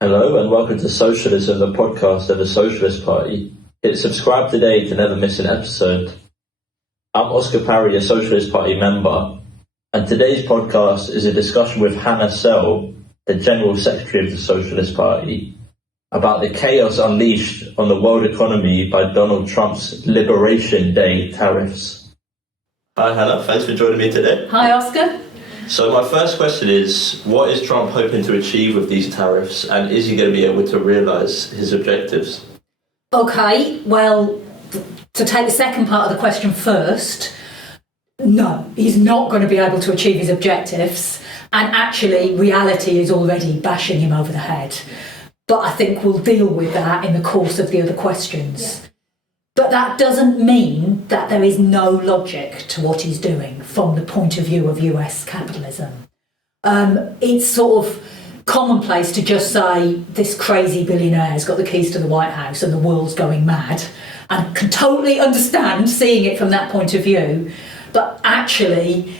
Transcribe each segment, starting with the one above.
Hello and welcome to Socialism the Podcast of the Socialist Party. Hit subscribe today to never miss an episode. I'm Oscar Parry, a Socialist Party member, and today's podcast is a discussion with Hannah Sell, the General Secretary of the Socialist Party, about the chaos unleashed on the world economy by Donald Trump's Liberation Day tariffs. Hi Hannah, thanks for joining me today. Hi Oscar. So my first question is, what is Trump hoping to achieve with these tariffs, and is he going to be able to realise his objectives? Okay, well, to take the second part of the question first, no, he's not going to be able to achieve his objectives, and actually reality is already bashing him over the head. But I think we'll deal with that in the course of the other questions. But that doesn't mean that there is no logic to what he's doing from the point of view of US capitalism. It's sort of commonplace to just say this crazy billionaire's got the keys to the White House and the world's going mad, and can totally understand seeing it from that point of view. But actually,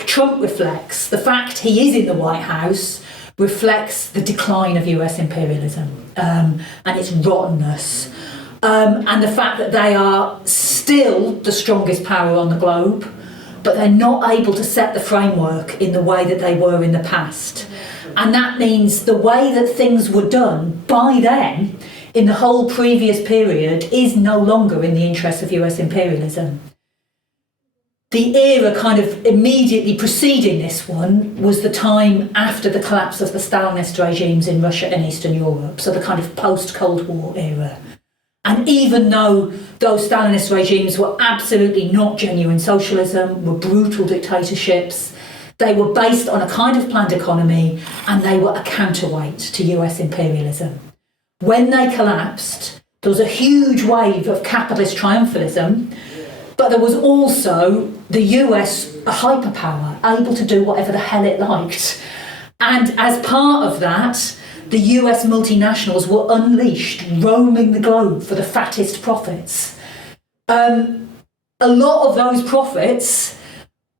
Trump reflects, the fact he is in the White House reflects the decline of US imperialism and its rottenness. And the fact that they are still the strongest power on the globe, but they're not able to set the framework in the way that they were in the past. And that means the way that things were done by them in the whole previous period is no longer in the interest of US imperialism. The era kind of immediately preceding this one was the time after the collapse of the Stalinist regimes in Russia and Eastern Europe, so the kind of post-Cold War era. And even though those Stalinist regimes were absolutely not genuine socialism, were brutal dictatorships, they were based on a kind of planned economy, and they were a counterweight to US imperialism. When they collapsed, there was a huge wave of capitalist triumphalism, but there was also the US, a hyperpower, able to do whatever the hell it liked. And as part of that, the US multinationals were unleashed, roaming the globe for the fattest profits. A lot of those profits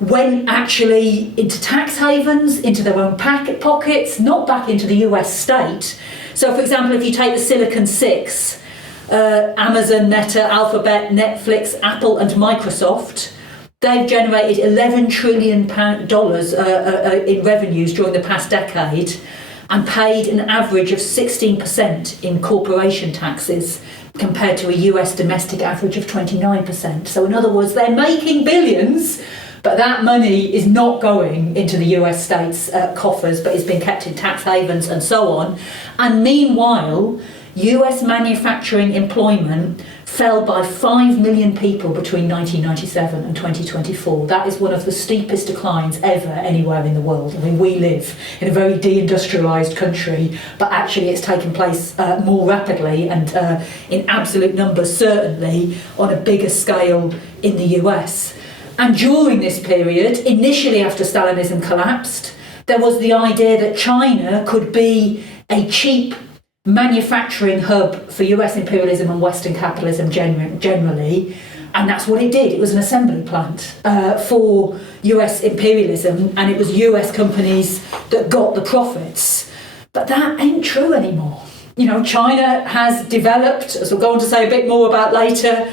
went actually into tax havens, into their own pockets, not back into the US state. So, for example, if you take the Silicon Six, Amazon, Meta, Alphabet, Netflix, Apple and Microsoft, they've generated $11 trillion in revenues during the past decade, and paid an average of 16% in corporation taxes compared to a US domestic average of 29%. So in other words, they're making billions, but that money is not going into the US state's coffers, but is being kept in tax havens and so on. And meanwhile, US manufacturing employment fell by 5 million people between 1997 and 2024. That is one of the steepest declines ever anywhere in the world. I mean, we live in a very deindustrialised country, but actually it's taken place more rapidly and in absolute numbers, certainly on a bigger scale in the US. And during this period, initially after Stalinism collapsed, there was the idea that China could be a cheap manufacturing hub for US imperialism and Western capitalism generally, and that's what it did. It was an assembly plant for US imperialism, and it was US companies that got the profits. But that ain't true anymore. You know, China has developed, as we'll go on to say a bit more about later,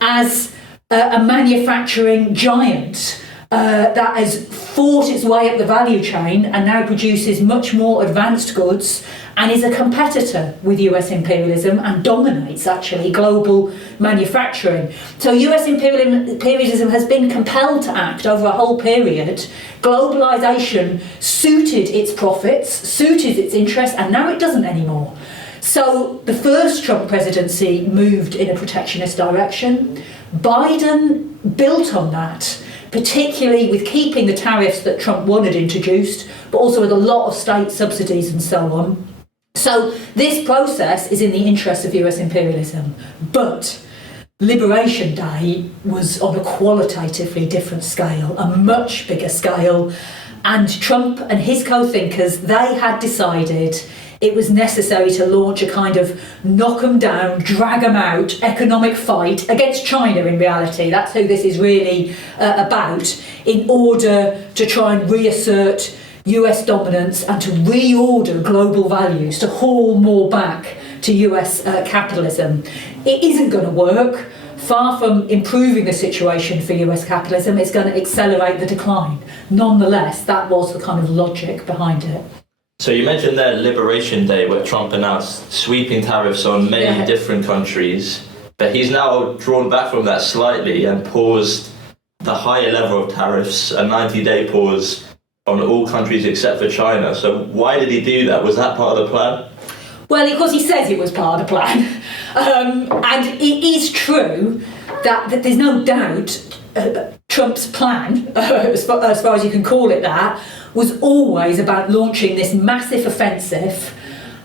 as a manufacturing giant that has fought its way up the value chain and now produces much more advanced goods and is a competitor with US imperialism and dominates actually global manufacturing. So US imperialism has been compelled to act over a whole period. Globalisation suited its profits, suited its interests, and now it doesn't anymore. So the first Trump presidency moved in a protectionist direction. Biden built on that, particularly with keeping the tariffs that Trump wanted introduced, but also with a lot of state subsidies and so on. So this process is in the interest of US imperialism, but Liberation Day was on a qualitatively different scale, a much bigger scale, and Trump and his co-thinkers, they had decided it was necessary to launch a kind of knock 'em down, drag 'em out economic fight against China in reality. That's who this is really about, in order to try and reassert US dominance and to reorder global values, to haul more back to US capitalism. It isn't going to work. Far from improving the situation for US capitalism, it's going to accelerate the decline. Nonetheless, that was the kind of logic behind it. So you mentioned there Liberation Day, where Trump announced sweeping tariffs on many different countries, but he's now drawn back from that slightly and paused the higher level of tariffs, a 90-day pause on all countries except for China. So why did he do that? Was that part of the plan? Well, because he says it was part of the plan. And it is true that there's no doubt Trump's plan, as far as you can call it that, was always about launching this massive offensive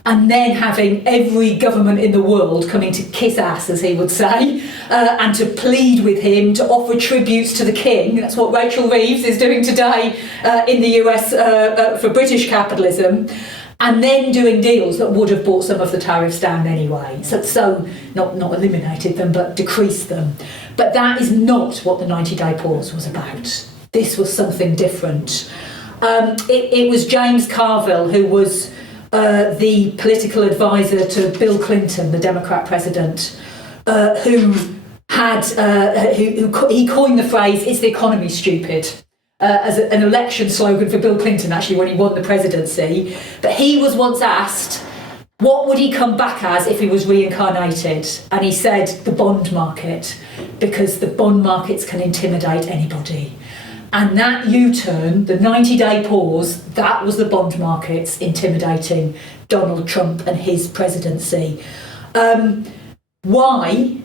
and then having every government in the world coming to kiss ass, as he would say, and to plead with him, to offer tributes to the king. That's what Rachel Reeves is doing today in the US for British capitalism. And then doing deals that would have brought some of the tariffs down anyway. So not eliminated them, but decreased them. But that is not what the 90-day pause was about. This was something different. It was James Carville, who was the political advisor to Bill Clinton, the Democrat president, who coined the phrase, "Is the economy stupid?" As an election slogan for Bill Clinton, actually, when he won the presidency. But he was once asked, what would he come back as if he was reincarnated? And he said, the bond market, because the bond markets can intimidate anybody. And that U-turn, the 90-day pause, that was the bond markets intimidating Donald Trump and his presidency. Why?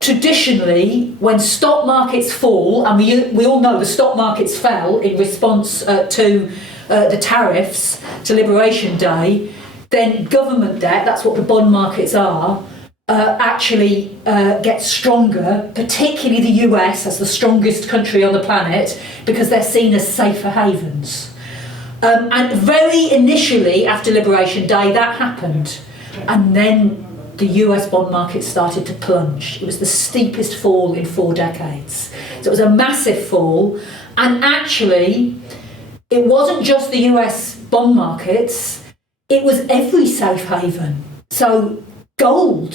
Traditionally, when stock markets fall, and we all know the stock markets fell in response to the tariffs, to Liberation Day, then government debt, that's what the bond markets are, actually gets stronger, particularly the US as the strongest country on the planet, because they're seen as safer havens. And very initially, after Liberation Day, that happened. And then the US bond market started to plunge. It was the steepest fall in 4 decades. So it was a massive fall. And actually, it wasn't just the US bond markets, it was every safe haven. So gold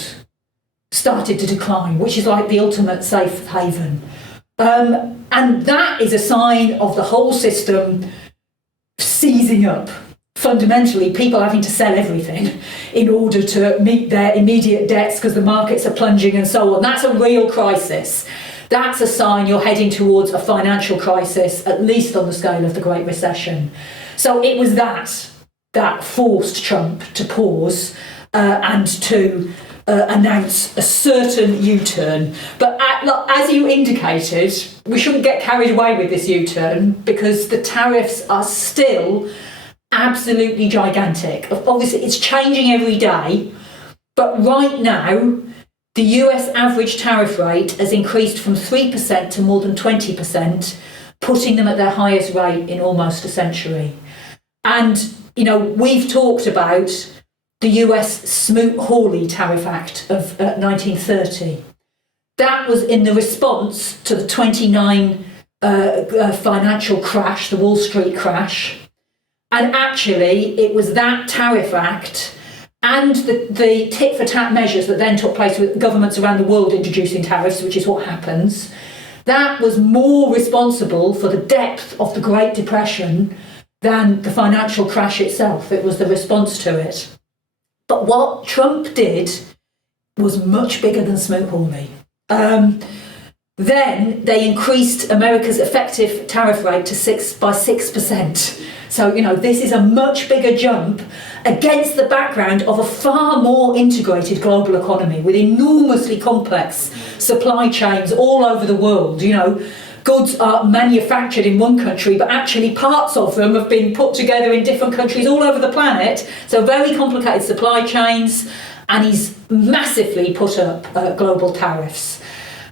started to decline, which is like the ultimate safe haven. And that is a sign of the whole system seizing up. Fundamentally, people having to sell everything in order to meet their immediate debts because the markets are plunging and so on. That's a real crisis. That's a sign you're heading towards a financial crisis, at least on the scale of the Great Recession. So it was that forced Trump to pause and to announce a certain U-turn. But as you indicated, we shouldn't get carried away with this U-turn because the tariffs are still absolutely gigantic. Obviously, it's changing every day, but right now, the US average tariff rate has increased from 3% to more than 20%, putting them at their highest rate in almost a century. And, you know, we've talked about the US Smoot-Hawley Tariff Act of 1930. That was in the response to the 29 financial crash, the Wall Street crash. And actually, it was that Tariff Act and the tit-for-tat measures that then took place with governments around the world introducing tariffs, which is what happens, that was more responsible for the depth of the Great Depression than the financial crash itself. It was the response to it. But what Trump did was much bigger than Smoot-Hawley. Then they increased America's effective tariff rate by 6%. So, you know, this is a much bigger jump against the background of a far more integrated global economy with enormously complex supply chains all over the world. You know, goods are manufactured in one country, but actually parts of them have been put together in different countries all over the planet. So very complicated supply chains, and he's massively put up global tariffs.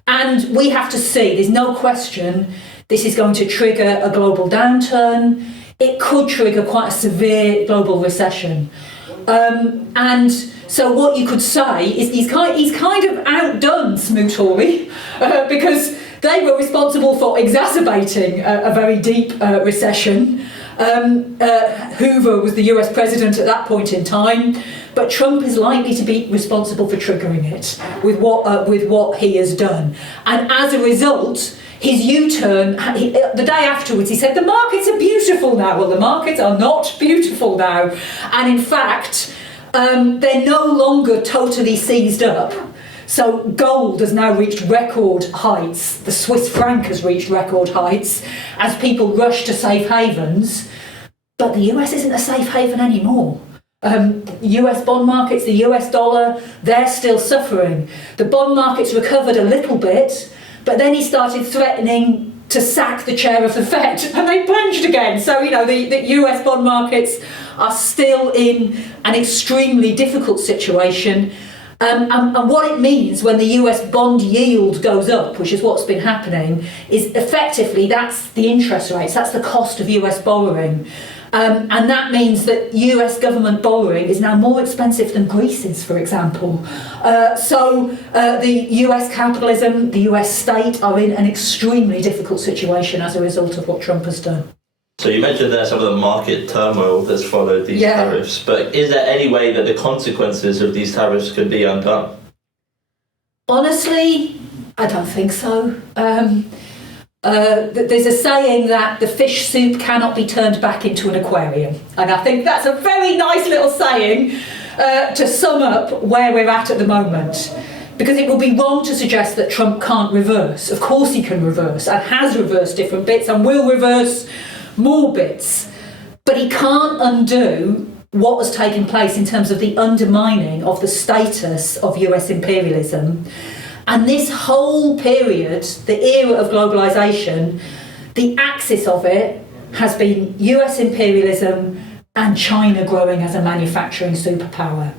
And we have to see, there's no question, this is going to trigger a global downturn. It could trigger quite a severe global recession. And so what you could say is he's kind of outdone Smoot-Hawley because they were responsible for exacerbating a very deep recession. Hoover was the US president at that point in time, but Trump is likely to be responsible for triggering it with what he has done. And as a result, his U-turn, the day afterwards, he said, the markets are beautiful now. Well, the markets are not beautiful now. And in fact, they're no longer totally seized up. So gold has now reached record heights. The Swiss franc has reached record heights as people rush to safe havens. But the US isn't a safe haven anymore. US bond markets, the US dollar, they're still suffering. The bond markets recovered a little bit, but then he started threatening to sack the chair of the Fed, and they plunged again. So, the US bond markets are still in an extremely difficult situation. And what it means when the US bond yield goes up, which is what's been happening, is effectively that's the interest rates, that's the cost of US borrowing. And that means that US government borrowing is now more expensive than Greece's, for example. So the US capitalism, the US state are in an extremely difficult situation as a result of what Trump has done. So you mentioned there some of the market turmoil that's followed these tariffs, but is there any way that the consequences of these tariffs could be undone? Honestly, I don't think so. There's a saying that the fish soup cannot be turned back into an aquarium. And I think that's a very nice little saying to sum up where we're at the moment. Because it would be wrong to suggest that Trump can't reverse. Of course he can reverse and has reversed different bits and will reverse more bits, but he can't undo what has taken place in terms of the undermining of the status of US imperialism. And this whole period, the era of globalisation, the axis of it has been US imperialism and China growing as a manufacturing superpower.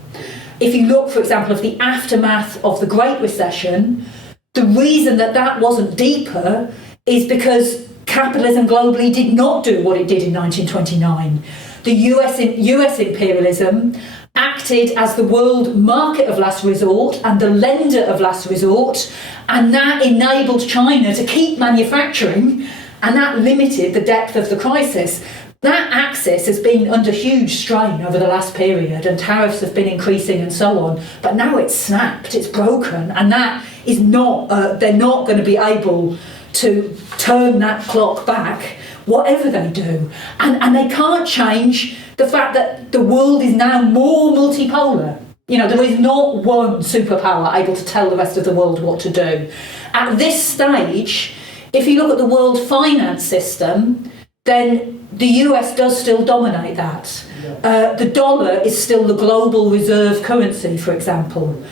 If you look, for example, at the aftermath of the Great Recession, the reason that wasn't deeper is because capitalism globally did not do what it did in 1929. The US imperialism acted as the world market of last resort and the lender of last resort, and that enabled China to keep manufacturing, and that limited the depth of the crisis. That axis has been under huge strain over the last period, and tariffs have been increasing and so on, but now it's snapped, it's broken, and that is not, they're not going to be able to turn that clock back, whatever they do. And they can't change the fact that the world is now more multipolar. There is not one superpower able to tell the rest of the world what to do. At this stage, if you look at the world finance system, then the US does still dominate that. The dollar is still the global reserve currency, for example.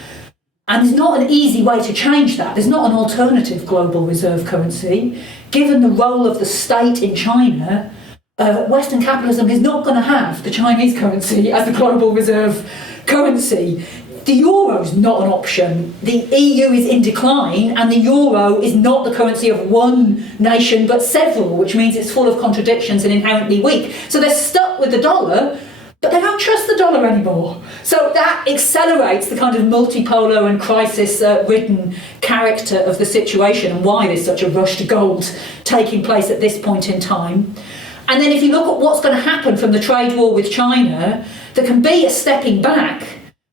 And there's not an easy way to change that. There's not an alternative global reserve currency. Given the role of the state in China, Western capitalism is not going to have the Chinese currency as the global reserve currency. The euro is not an option. The EU is in decline, and the euro is not the currency of one nation but several, which means it's full of contradictions and inherently weak. So they're stuck with the dollar, but they don't trust the dollar anymore. So that accelerates the kind of multipolar and crisis-ridden character of the situation, and why there's such a rush to gold taking place at this point in time. And then if you look at what's going to happen from the trade war with China, there can be a stepping back,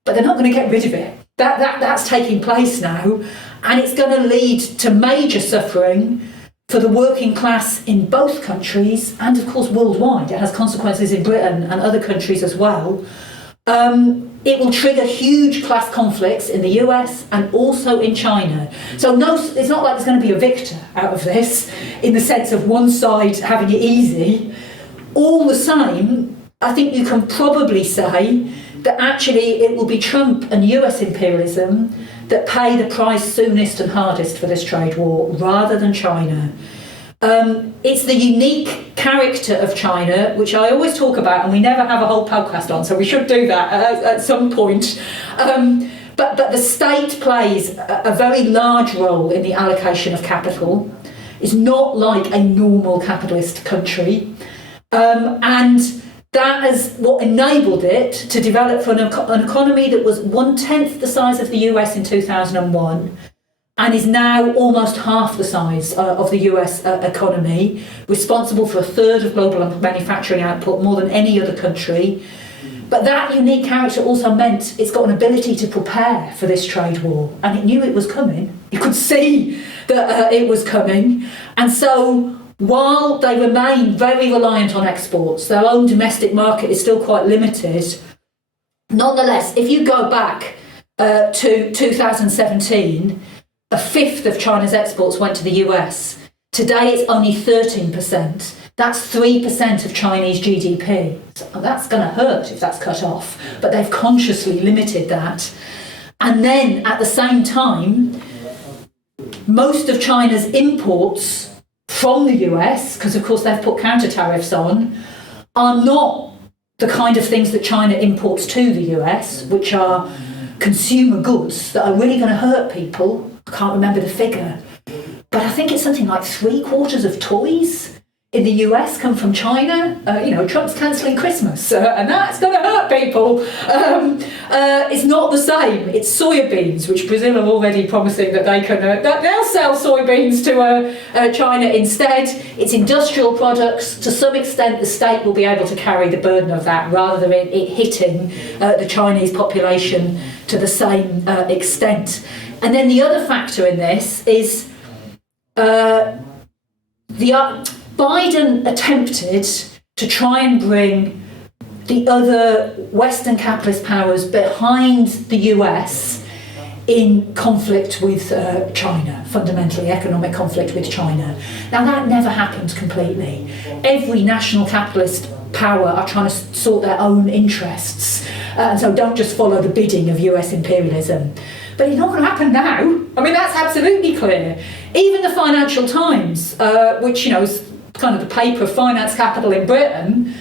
but they're not going to get rid of it. That's taking place now, and it's going to lead to major suffering for the working class in both countries and, of course, worldwide. It has consequences in Britain and other countries as well. It will trigger huge class conflicts in the US and also in China. So no, it's not like there's going to be a victor out of this in the sense of one side having it easy. All the same, I think you can probably say that actually it will be Trump and US imperialism that pay the price soonest and hardest for this trade war, rather than China. It's the unique character of China, which I always talk about, and we never have a whole podcast on, so we should do that at some point. But the state plays a very large role in the allocation of capital. It's not like a normal capitalist country. And that is what enabled it to develop from an economy that was 1/10 the size of the US in 2001, and is now almost half the size of the US economy, responsible for a third of global manufacturing output, more than any other country. But that unique character also meant it's got an ability to prepare for this trade war, and it knew it was coming. You could see that it was coming. And so while they remain very reliant on exports, their own domestic market is still quite limited. Nonetheless, if you go back to 2017, a fifth of China's exports went to the US. Today it's only 13%. That's 3% of Chinese GDP. So that's going to hurt if that's cut off, but they've consciously limited that. And then at the same time, most of China's imports from the US, because of course they've put counter tariffs on, are not the kind of things that China imports to the US, which are consumer goods that are really going to hurt people. I can't remember the figure, but I think it's something like 3/4 of toys in the US come from China. Trump's cancelling Christmas, and that's going to hurt people. It's not the same. It's soybeans, which Brazil are already promising that they can they'll sell soybeans to China instead. It's industrial products. To some extent, the state will be able to carry the burden of that rather than it hitting the Chinese population to the same extent. And then the other factor in this is Biden attempted to try and bring the other Western capitalist powers behind the US in conflict with China, fundamentally economic conflict with China. Now that never happened completely. Every national capitalist power are trying to sort their own interests, and so don't just follow the bidding of US imperialism. But it's not going to happen now. I mean, that's absolutely clear. Even the Financial Times, which is kind of the paper of finance capital in Britain,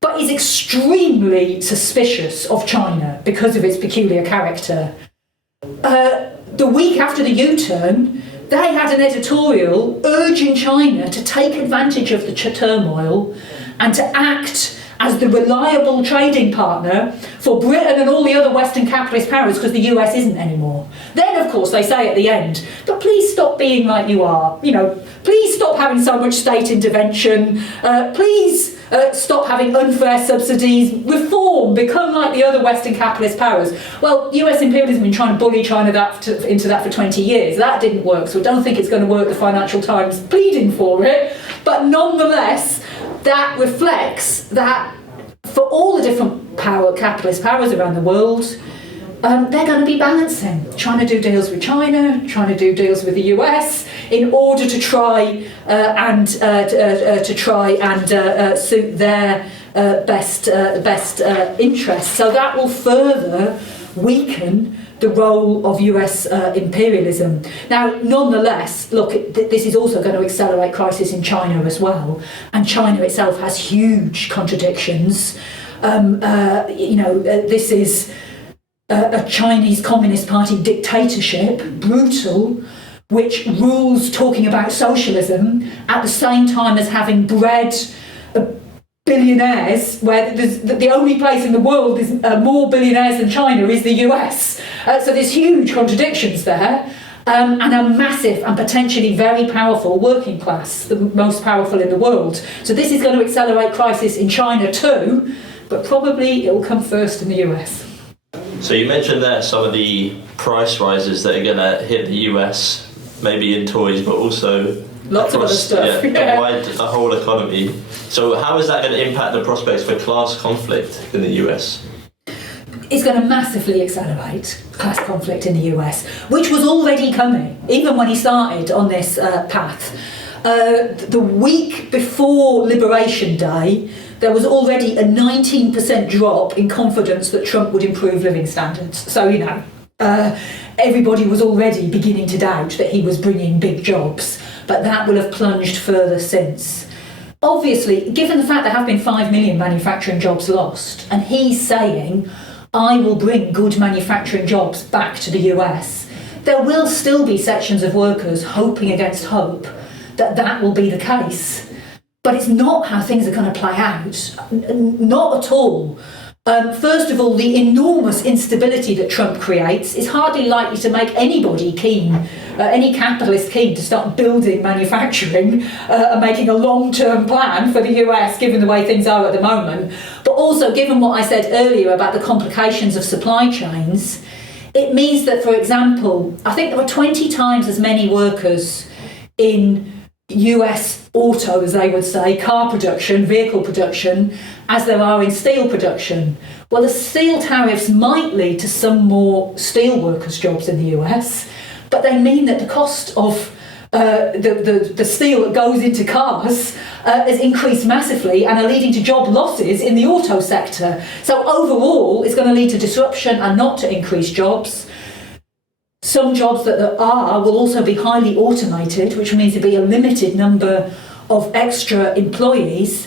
but is extremely suspicious of China because of its peculiar character. The week after the U-turn, they had an editorial urging China to take advantage of the turmoil and to act as the reliable trading partner for Britain and all the other Western capitalist powers because the US isn't anymore. Then, of course, they say at the end, but please stop being like you are. Please stop having so much state intervention. Please stop having unfair subsidies. Reform, become like the other Western capitalist powers. Well, US imperialism has been trying to bully China into that for 20 years. That didn't work, so I don't think it's going to work. The Financial Times pleading for it. But nonetheless, that reflects that for all the different capitalist powers around the world, they're going to be balancing, trying to do deals with China, trying to do deals with the US in order to try and suit their best interests. So that will further weaken the role of US imperialism. Now, nonetheless, look, this is also going to accelerate crisis in China as well. And China itself has huge contradictions. This is a Chinese Communist Party dictatorship, brutal, which rules talking about socialism at the same time as having bred billionaires, where the only place in the world is more billionaires than China is the US. So there's huge contradictions there, and a massive and potentially very powerful working class, the most powerful in the world. So this is going to accelerate crisis in China too, but probably it will come first in the US. So you mentioned there some of the price rises that are going to hit the US, maybe in toys, but also lots of other stuff. The whole economy. So how is that going to impact the prospects for class conflict in the US? It's going to massively accelerate class conflict in the US, which was already coming, even when he started on this path. The week before Liberation Day, there was already a 19% drop in confidence that Trump would improve living standards. So, everybody was already beginning to doubt that he was bringing big jobs, but that will have plunged further since. Obviously, given the fact there have been 5 million manufacturing jobs lost, and he's saying, I will bring good manufacturing jobs back to the US, there will still be sections of workers hoping against hope that that will be the case. But it's not how things are going to play out. Not at all. First of all, the enormous instability that Trump creates is hardly likely to make anybody keen any capitalist keen to start building manufacturing and making a long-term plan for the US, given the way things are at the moment. But also, given what I said earlier about the complications of supply chains, it means that, for example, I think there are 20 times as many workers in US auto, as they would say, car production, vehicle production, as there are in steel production. Well, the steel tariffs might lead to some more steel workers' jobs in the US, but they mean that the cost of the steel that goes into cars has increased massively and are leading to job losses in the auto sector. So overall, it's going to lead to disruption and not to increase jobs. Some jobs that there are will also be highly automated, which means there'll be a limited number of extra employees.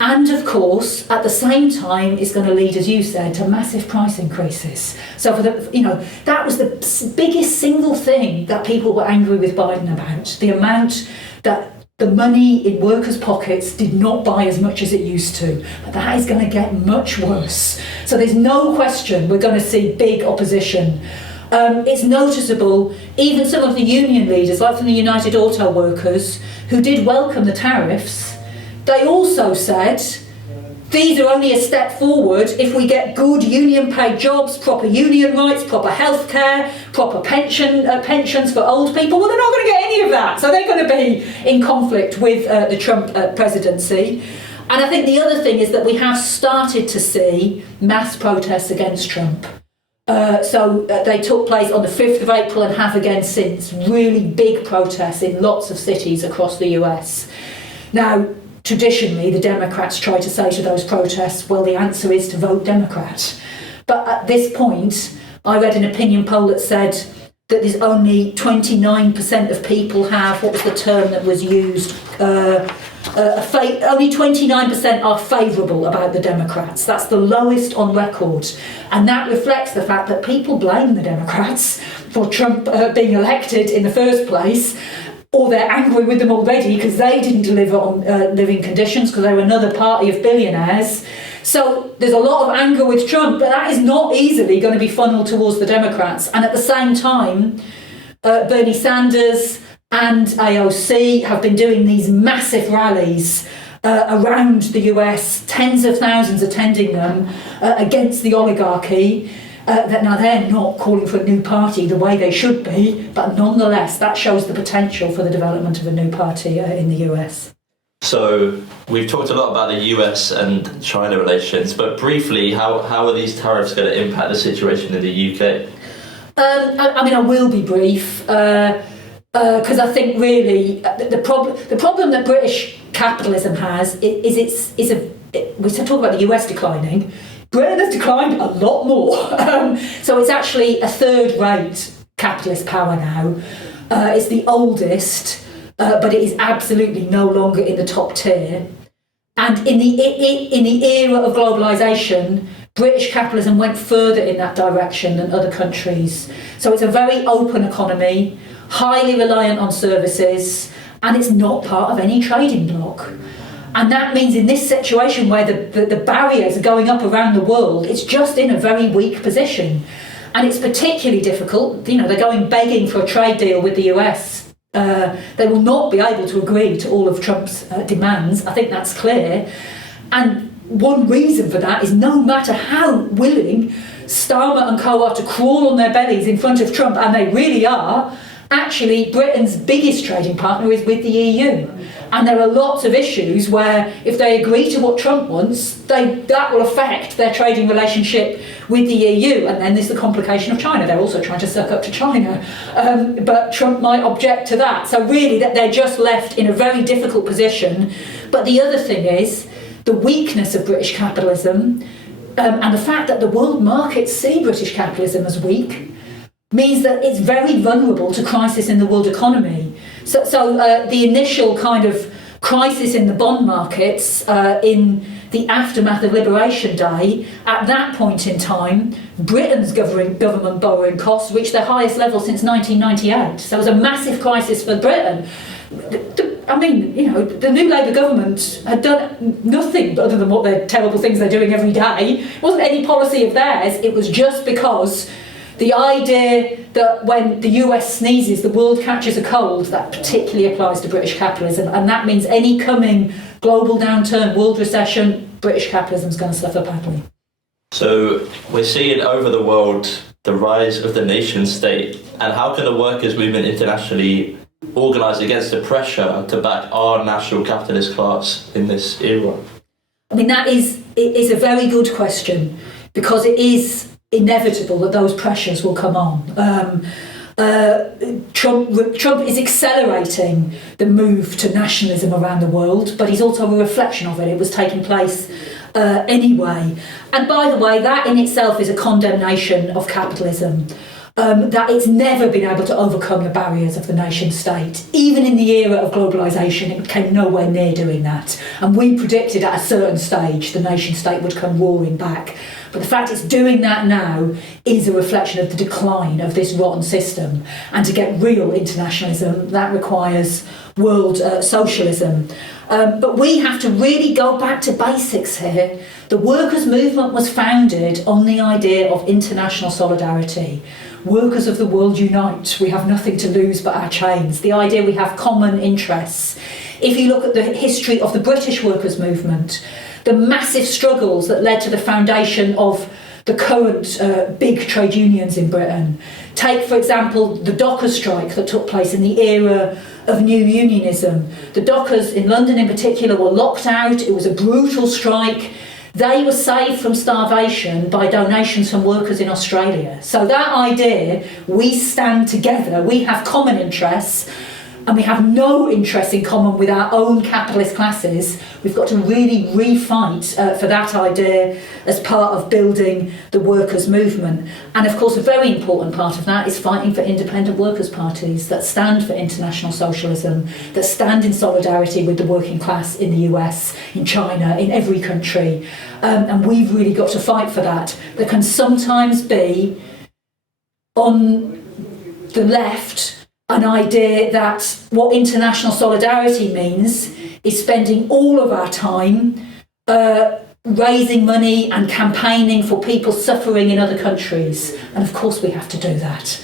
And of course, at the same time, it's going to lead, as you said, to massive price increases. So for that was the biggest single thing that people were angry with Biden about, the amount that the money in workers' pockets did not buy as much as it used to. But that is going to get much worse. So there's no question we're going to see big opposition. It's noticeable, even some of the union leaders, like from the United Auto Workers, who did welcome the tariffs, they also said, these are only a step forward if we get good union-paid jobs, proper union rights, proper healthcare, proper pensions for old people. Well, they're not going to get any of that. So they're going to be in conflict with the Trump presidency. And I think the other thing is that we have started to see mass protests against Trump. So they took place on the 5th of April and have again since. Really big protests in lots of cities across the US. Now, traditionally, the Democrats try to say to those protests, well, the answer is to vote Democrat. But at this point, I read an opinion poll that said that there's only 29% of people have, what was the term that was used? Only 29% are favourable about the Democrats. That's the lowest on record. And that reflects the fact that people blame the Democrats for Trump being elected in the first place, or they're angry with them already because they didn't deliver on living conditions because they were another party of billionaires. So there's a lot of anger with Trump, but that is not easily going to be funneled towards the Democrats. And at the same time, Bernie Sanders and AOC have been doing these massive rallies around the US, tens of thousands attending them against the oligarchy. That now they're not calling for a new party the way they should be, but nonetheless that shows the potential for the development of a new party in the US. So we've talked a lot about the US and China relations, but briefly, how are these tariffs going to impact the situation in the UK? I will be brief, because I think really the problem that British capitalism has is we talk about the US declining. Britain has declined a lot more. So it's actually a third-rate capitalist power now. It's the oldest, but it is absolutely no longer in the top tier. And in the era of globalisation, British capitalism went further in that direction than other countries. So it's a very open economy, highly reliant on services, and it's not part of any trading bloc. And that means in this situation where the barriers are going up around the world, it's just in a very weak position. And it's particularly difficult. They're going begging for a trade deal with the US. They will not be able to agree to all of Trump's demands. I think that's clear. And one reason for that is no matter how willing Starmer and co are to crawl on their bellies in front of Trump, and they really are, actually Britain's biggest trading partner is with the EU. And there are lots of issues where if they agree to what Trump wants, that will affect their trading relationship with the EU. And then there's the complication of China. They're also trying to suck up to China. But Trump might object to that. So really that they're just left in a very difficult position. But the other thing is the weakness of British capitalism and the fact that the world markets see British capitalism as weak means that it's very vulnerable to crisis in the world economy. So the initial kind of crisis in the bond markets in the aftermath of Liberation Day, at that point in time, Britain's government borrowing costs reached their highest level since 1998. So it was a massive crisis for Britain. The new Labour government had done nothing other than what their terrible things they're doing every day. It wasn't any policy of theirs. It was just because The idea that when the US sneezes, the world catches a cold, that particularly applies to British capitalism, and that means any coming global downturn, world recession, British capitalism is going to suffer badly. So we're seeing over the world the rise of the nation state, and how can the workers' movement internationally organise against the pressure to back our national capitalist class in this era? I mean, that is a very good question, because it is inevitable that those pressures will come on. Trump is accelerating the move to nationalism around the world, but he's also a reflection of it. It was taking place anyway. And by the way, that in itself is a condemnation of capitalism, that it's never been able to overcome the barriers of the nation state. Even in the era of globalisation, it came nowhere near doing that. And we predicted at a certain stage the nation state would come roaring back. But the fact it's doing that now is a reflection of the decline of this rotten system. And to get real internationalism, that requires world socialism. But we have to really go back to basics here. The workers' movement was founded on the idea of international solidarity. Workers of the world unite. We have nothing to lose but our chains. The idea we have common interests. If you look at the history of the British workers' movement, the massive struggles that led to the foundation of the current big trade unions in Britain. Take, for example, the Dockers strike that took place in the era of new unionism. The Dockers in London in particular were locked out. It was a brutal strike. They were saved from starvation by donations from workers in Australia. So that idea, we stand together, we have common interests, and we have no interest in common with our own capitalist classes. We've got to really refight for that idea as part of building the workers' movement. And of course, a very important part of that is fighting for independent workers' parties that stand for international socialism, that stand in solidarity with the working class in the US, in China, in every country. And we've really got to fight for that. There can sometimes be, on the left, an idea that what international solidarity means is spending all of our time raising money and campaigning for people suffering in other countries. And of course we have to do that.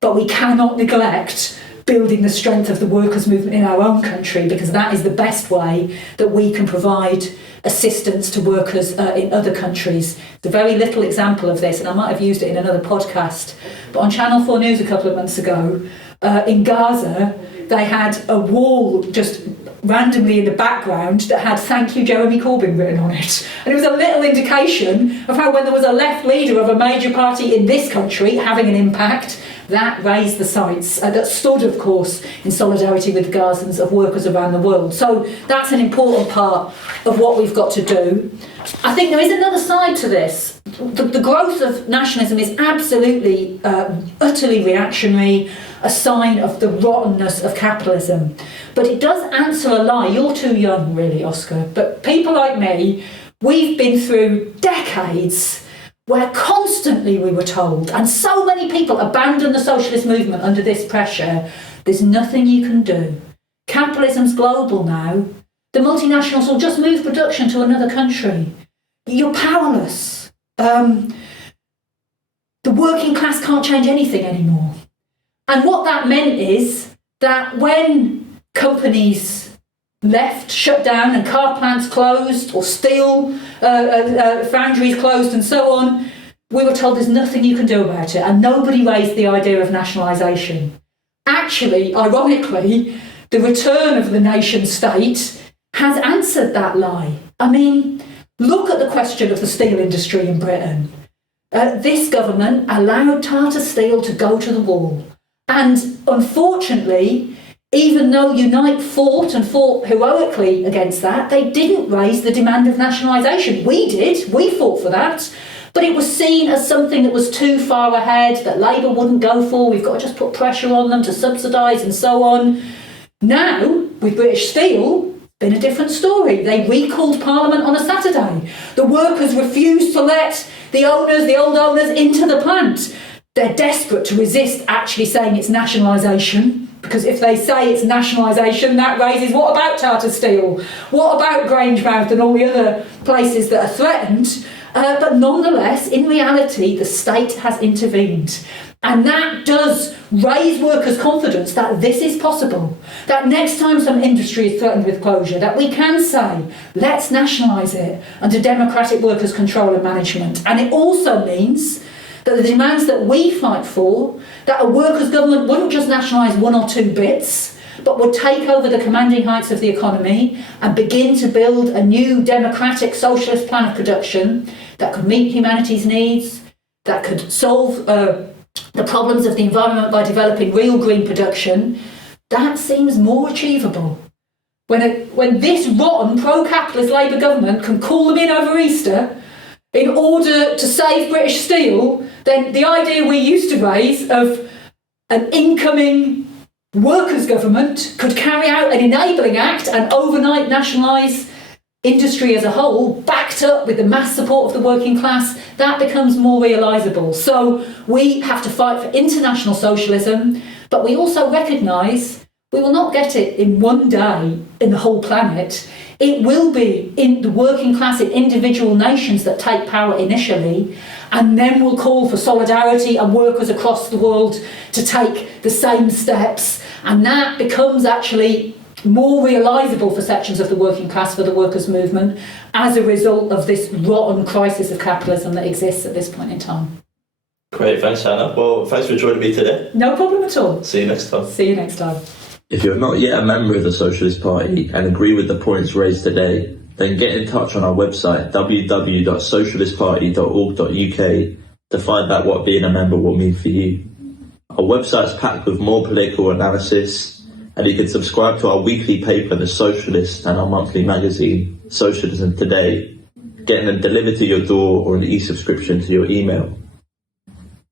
But we cannot neglect building the strength of the workers' movement in our own country, because that is the best way that we can provide assistance to workers in other countries. It's a very little example of this, and I might have used it in another podcast, but on Channel 4 News a couple of months ago, in Gaza, they had a wall just randomly in the background that had "Thank you, Jeremy Corbyn" written on it. And it was a little indication of how, when there was a left leader of a major party in this country having an impact, that raised the sights, that stood, of course, in solidarity with the Gazans, of workers around the world. So that's an important part of what we've got to do. I think there is another side to this. The growth of nationalism is absolutely, utterly reactionary, a sign of the rottenness of capitalism. But it does answer a lie. You're too young, really, Oscar. But people like me, we've been through decades where constantly we were told, and so many people abandoned the socialist movement under this pressure, there's nothing you can do. Capitalism's global now. The multinationals will just move production to another country. You're powerless. The working class can't change anything anymore. And what that meant is that when companies left, shut down, and car plants closed, or steel foundries closed and so on, we were told there's nothing you can do about it, and nobody raised the idea of nationalisation. Actually, ironically, the return of the nation state has answered that lie. I mean, look at the question of the steel industry in Britain. This government allowed Tata Steel to go to the wall. And unfortunately, even though Unite fought heroically against that, they didn't raise the demand of nationalisation. We did, we fought for that. But it was seen as something that was too far ahead, that Labour wouldn't go for. We've got to just put pressure on them to subsidise and so on. Now, with British Steel, it's been a different story. They recalled Parliament on a Saturday. The workers refused to let the old owners, into the plant. They're desperate to resist actually saying it's nationalisation, because if they say it's nationalisation, that raises, what about Tata Steel? What about Grangemouth and all the other places that are threatened? But nonetheless, in reality, the state has intervened. And that does raise workers' confidence that this is possible, that next time some industry is threatened with closure, that we can say, let's nationalise it under democratic workers' control and management. And it also means that the demands that we fight for, that a workers' government wouldn't just nationalise one or two bits, but would take over the commanding heights of the economy and begin to build a new democratic socialist plan of production that could meet humanity's needs, that could solve the problems of the environment by developing real green production, that seems more achievable. When this rotten pro-capitalist Labour government can call them in over Easter in order to save British steel, then the idea we used to raise of an incoming workers' government could carry out an enabling act and overnight nationalise industry as a whole, backed up with the mass support of the working class, that becomes more realisable. So we have to fight for international socialism, but we also recognise we will not get it in one day in the whole planet. It will be in the working class, in individual nations that take power initially, and then we'll call for solidarity and workers across the world to take the same steps. And that becomes actually more realisable for sections of the working class, for the workers' movement, as a result of this rotten crisis of capitalism that exists at this point in time. Great, thanks Hannah. Well, thanks for joining me today. No problem at all. See you next time. See you next time. If you're not yet a member of the Socialist Party and agree with the points raised today, then get in touch on our website www.socialistparty.org.uk to find out what being a member will mean for you. Our website's packed with more political analysis, and you can subscribe to our weekly paper, The Socialist, and our monthly magazine, Socialism Today, getting them delivered to your door or an e-subscription to your email.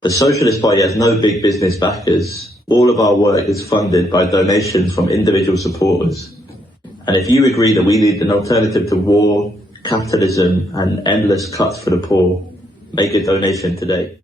The Socialist Party has no big business backers. All of our work is funded by donations from individual supporters. And if you agree that we need an alternative to war, capitalism, and endless cuts for the poor, make a donation today.